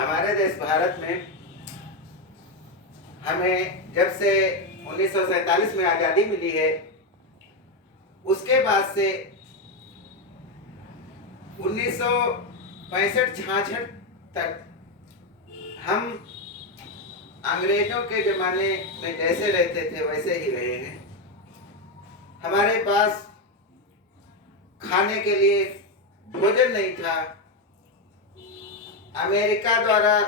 हमारे देश भारत में हमें जब से 1947 में आज़ादी मिली है, उसके बाद से 1965-66 तक हम अंग्रेजों के ज़माने में जैसे रहते थे वैसे ही रहे हैं। हमारे पास खाने के लिए भोजन नहीं था। अमेरिका द्वारा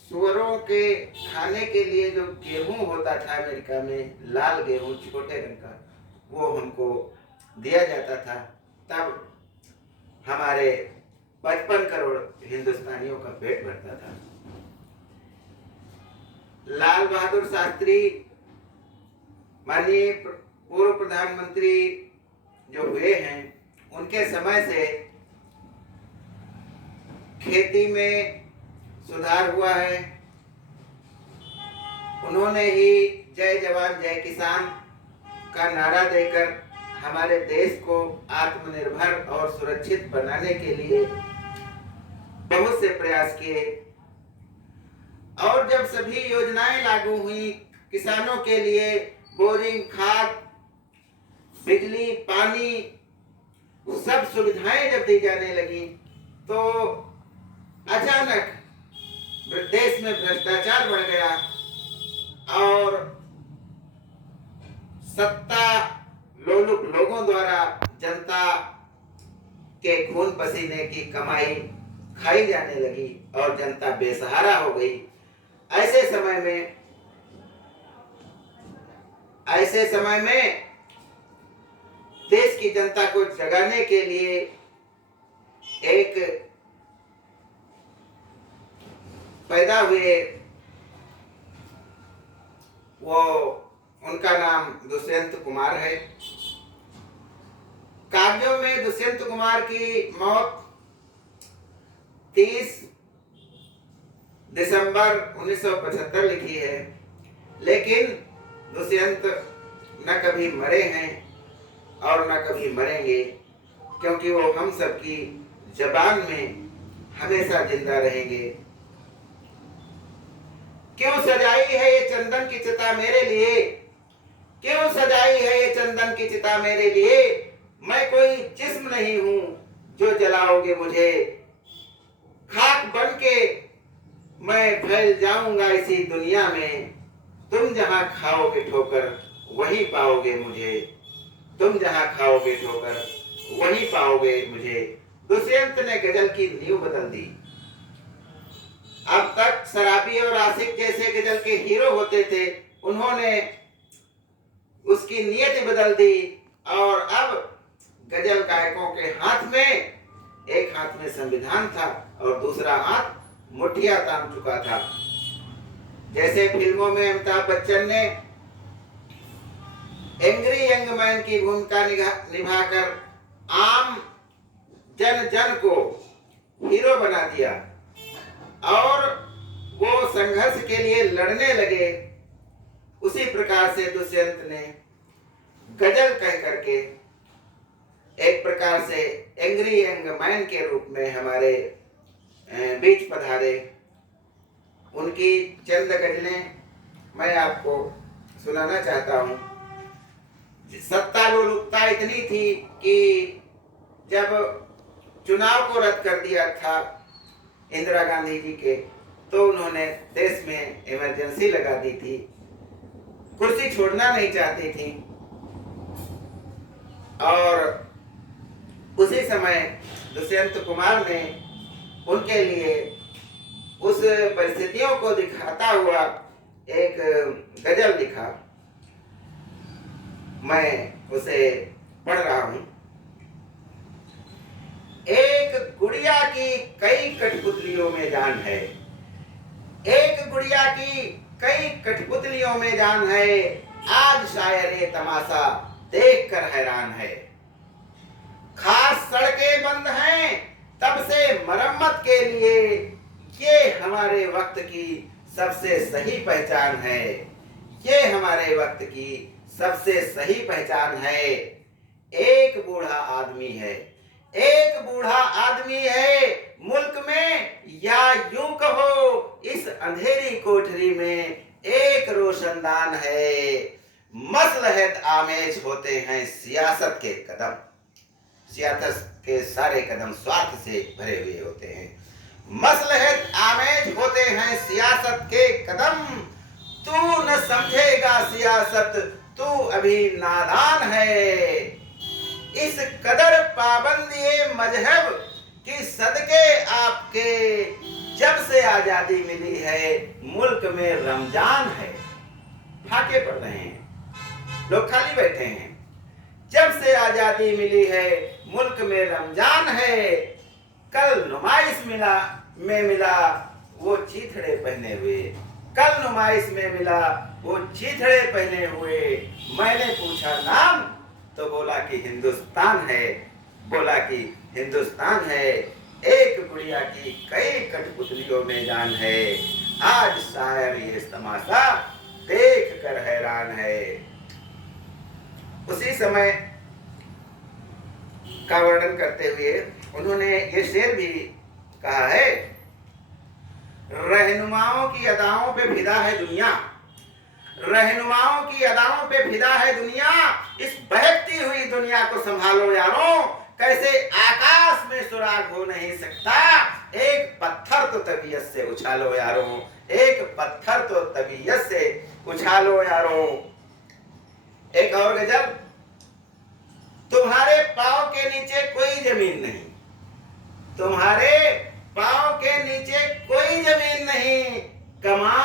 सुअरों के खाने के लिए जो गेहूं होता था अमेरिका में, लाल गेहूं छोटे रंग का, वो हमको दिया जाता था। तब हमारे 55 करोड़ हिंदुस्तानियों का पेट भरता था। लाल बहादुर शास्त्री माननीय पूर्व प्रधानमंत्री जो हुए हैं, उनके समय से खेती में सुधार हुआ है। उन्होंने ही जय जवान जय किसान का नारा देकर हमारे देश को आत्मनिर्भर और सुरक्षित बनाने के लिए बहुत से प्रयास किए। और जब सभी योजनाएं लागू हुई किसानों के लिए, बोरिंग, खाद, बिजली, पानी, सब सुविधाएं जब दी जाने लगी, तो अचानक देश में भ्रष्टाचार बढ़ गया और सत्ता लोलुप लोगों द्वारा जनता के खून पसीने की कमाई खाई जाने लगी और जनता बेसहारा हो गई। ऐसे समय में देश की जनता को जगाने के लिए एक पैदा हुए, वो उनका नाम दुष्यंत कुमार है। कागजों में दुष्यंत कुमार की मौत 30 दिसंबर 1975 लिखी है, लेकिन दुष्यंत न कभी मरे हैं और न कभी मरेंगे, क्योंकि वो हम सबकी जबान में हमेशा जिंदा रहेंगे। क्यों सजाई है ये चंदन की चिता मेरे लिए, क्यों सजाई है ये चंदन की चिता मेरे लिए, मैं कोई जिस्म नहीं हूं जो जलाओगे मुझे, खाक बन के मैं फैल जाऊंगा इसी दुनिया में, तुम जहां खाओगे ठोकर वहीं पाओगे मुझे, तुम जहां खाओगे ठोकर वहीं पाओगे मुझे। दुष्यंत ने गजल की नींव बदल दी। अब तक शराबी और आशिक जैसे गजल के हीरो होते थे, उन्होंने उसकी नीयत बदल दी और अब गजल गायकों के हाथ में, एक हाथ में संविधान था और दूसरा हाथ मुठिया तान चुका था। जैसे फिल्मों में अमिताभ बच्चन ने एंग्री यंग मैन की भूमिका निभाकर आम जन जन को हीरो बना दिया और वो संघर्ष के लिए लड़ने लगे, उसी प्रकार से दुष्यंत ने गजल कह करके एक प्रकार से एंग्री यंग मैन के रूप में हमारे बीच पधारे। उनकी चंद गजलें मैं आपको सुनाना चाहता हूँ। सत्ता लोलुपता इतनी थी कि जब चुनाव को रद्द कर दिया था इंदिरा गांधी जी के, तो उन्होंने देश में इमरजेंसी लगा दी थी, कुर्सी छोड़ना नहीं चाहती थी। और उसी समय दुष्यंत कुमार ने उनके लिए उस परिस्थितियों को दिखाता हुआ एक गजल लिखा। मैं उसे पढ़ रहा हूं। एक गुड़िया की कई कठपुतलियों में जान है, एक गुड़िया की कई कठपुतलियों में जान है, आज शायर ये तमाशा देखकर हैरान है। खास सड़कें बंद हैं तब से मरम्मत के लिए, ये हमारे वक्त की सबसे सही पहचान है, ये हमारे वक्त की सबसे सही पहचान है। एक बूढ़ा आदमी है, एक बूढ़ा आदमी है मुल्क में, या यूं कहो आमेज होते हैं सियासत के कदम। सियासत के सारे कदम स्वार्थ से भरे हुए होते हैं। मसलहत आमेज होते हैं सियासत के कदम। तू न समझेगा सियासत, तू अभी नादान है। इस कदर पाबंदी मजहब की सदके आपके, जब से आजादी मिली है मुल्क में रमजान है। फाके पड़ रहे हैं, लोग खाली बैठे हैं। जब से आजादी मिली है मुल्क में रमजान है। कल नुमाइश मिला वो चीथड़े पहने हुए, कल नुमाइश में मिला वो चीथड़े पहने हुए। मैंने पूछा नाम तो बोला कि हिंदुस्तान है, बोला कि हिंदुस्तान है। एक गुड़िया की कई कठपुतलियों में जान है। आज शायर ये तमाशा देख कर हैरान है। उसी समय का वर्णन करते हुए उन्होंने ये शेर भी कहा है, रहनुमाओं की अदाओं पे फिदा है दुनिया, रहनुमाओं की अदाओं पे फिदा है दुनिया। इस बहकती हुई दुनिया को संभालो यारों, कैसे आकाश में सुराग हो नहीं सकता। एक पत्थर तो तबीयत से उछालो यारों, एक पत्थर तो तबीयत से उछालो यारों। एक और गजल, तुम्हारे पांव के नीचे कोई जमीन नहीं, तुम्हारे पांव के नीचे कोई जमीन नहीं, कमाल